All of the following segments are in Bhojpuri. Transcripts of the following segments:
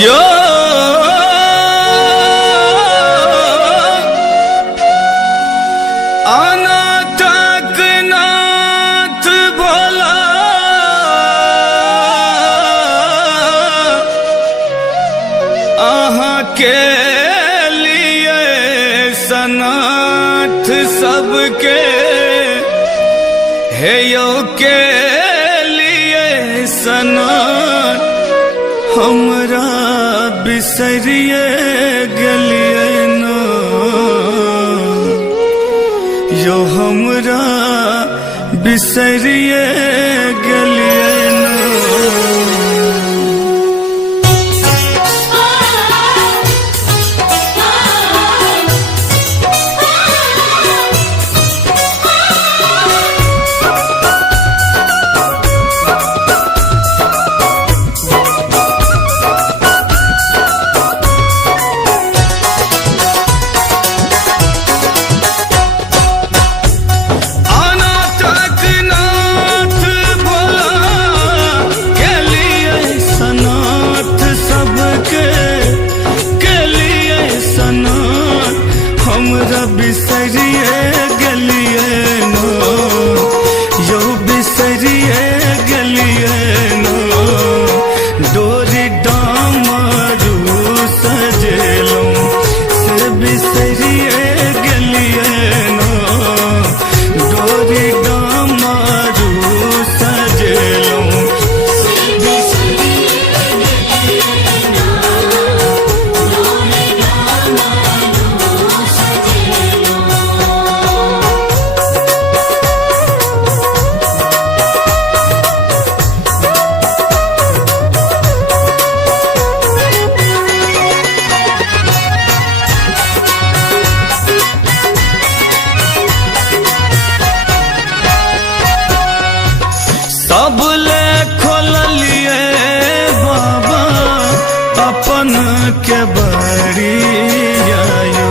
यो अनाथक नाथ भोला अहाँ के लिए सनाथ सबके हे यो के लिए सनाथ हमरा बिसरिए गलिए ना यो हमरा बिसरिए गलिए ना। हमरा बिसरिए गलिए नो यो बिसरिए गलिए नो डोरी डामरू सजेलो से बिसरिए गलिए नो डोरी डामरू सजेलो सब ले खोलिए बाबा अपन के बड़ी आयु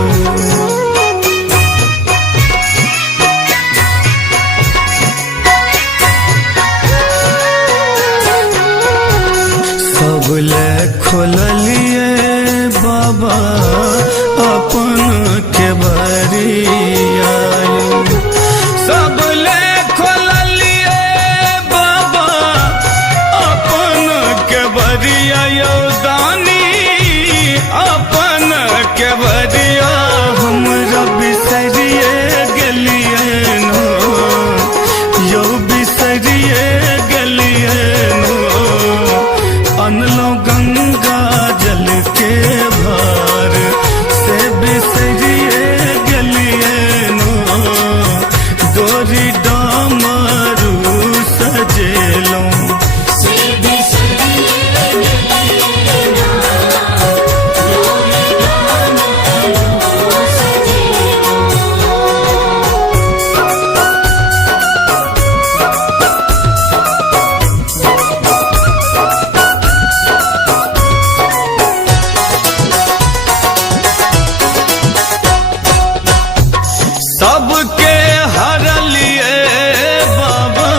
सब ले खोलिए बाबा अपन के बड़ी आयु सब ले बरिया योदानी अपन के बरिया हमरा बिसरिए गलिए नो यो बिसरिए गलिए नो अनलो गंगा जल के भार से बिसरिए गलिए नो डोरी डामरू सजेलो सबके हरलिए बाबा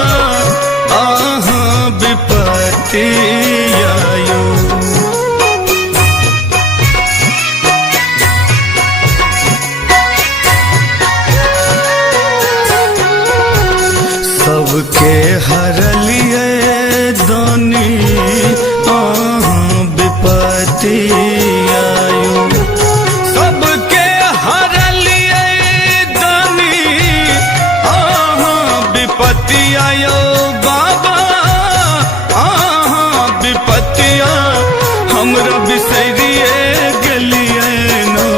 अहाँ विपत्ति आयु सबके हरलिए दानी अहाँ विपत्ति आयु सबके हरलिए विपत्तिया यो बाबा आहाँ विपत्तिया हमरा बिसरिए गलिए नो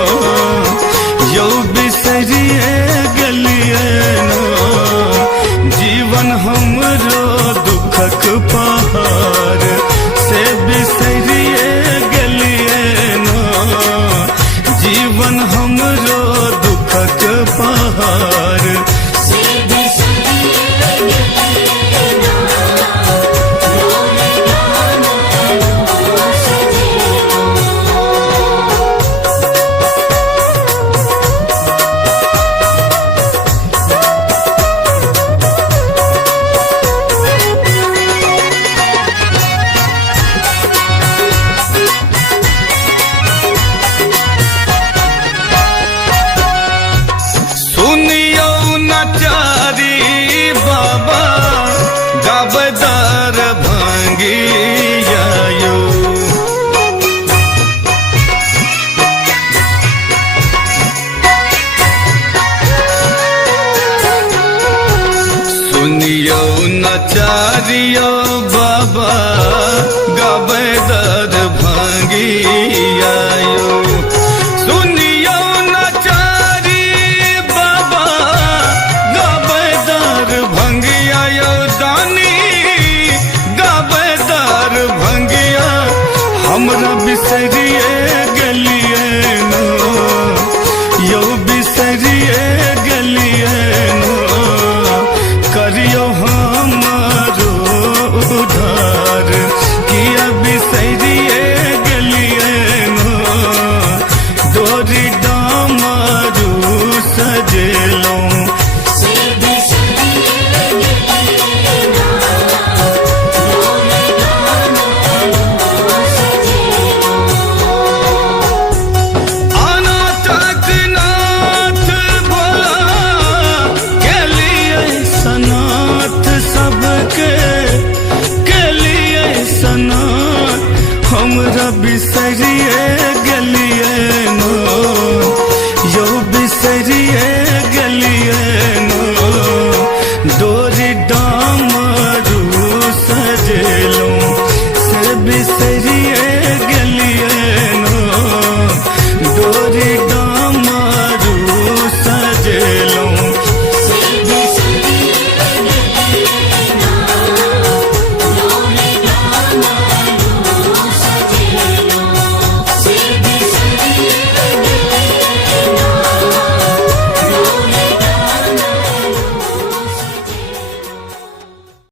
यो बिसरिए गलिए नो जीवन हमरो दुखक पहाड़ से बिसरिए गलिए नो जीवन हमरो दुखक पहाड़ सुनियो नचारियो बाबा गावे दर भांगियायो सुनियो नचारी बाबा गावे दर भांगियायो दानी गावे दर भांगिया हमरा बिसरिए गलिए नो यो बिसरिए गलिए नो करियो हमारो उधार किया बिसरिए गलिए नो डोरी डामरू सजेलो हमरा बिसरिए गलिए नो यो बिसरिए गलिए नो डोरी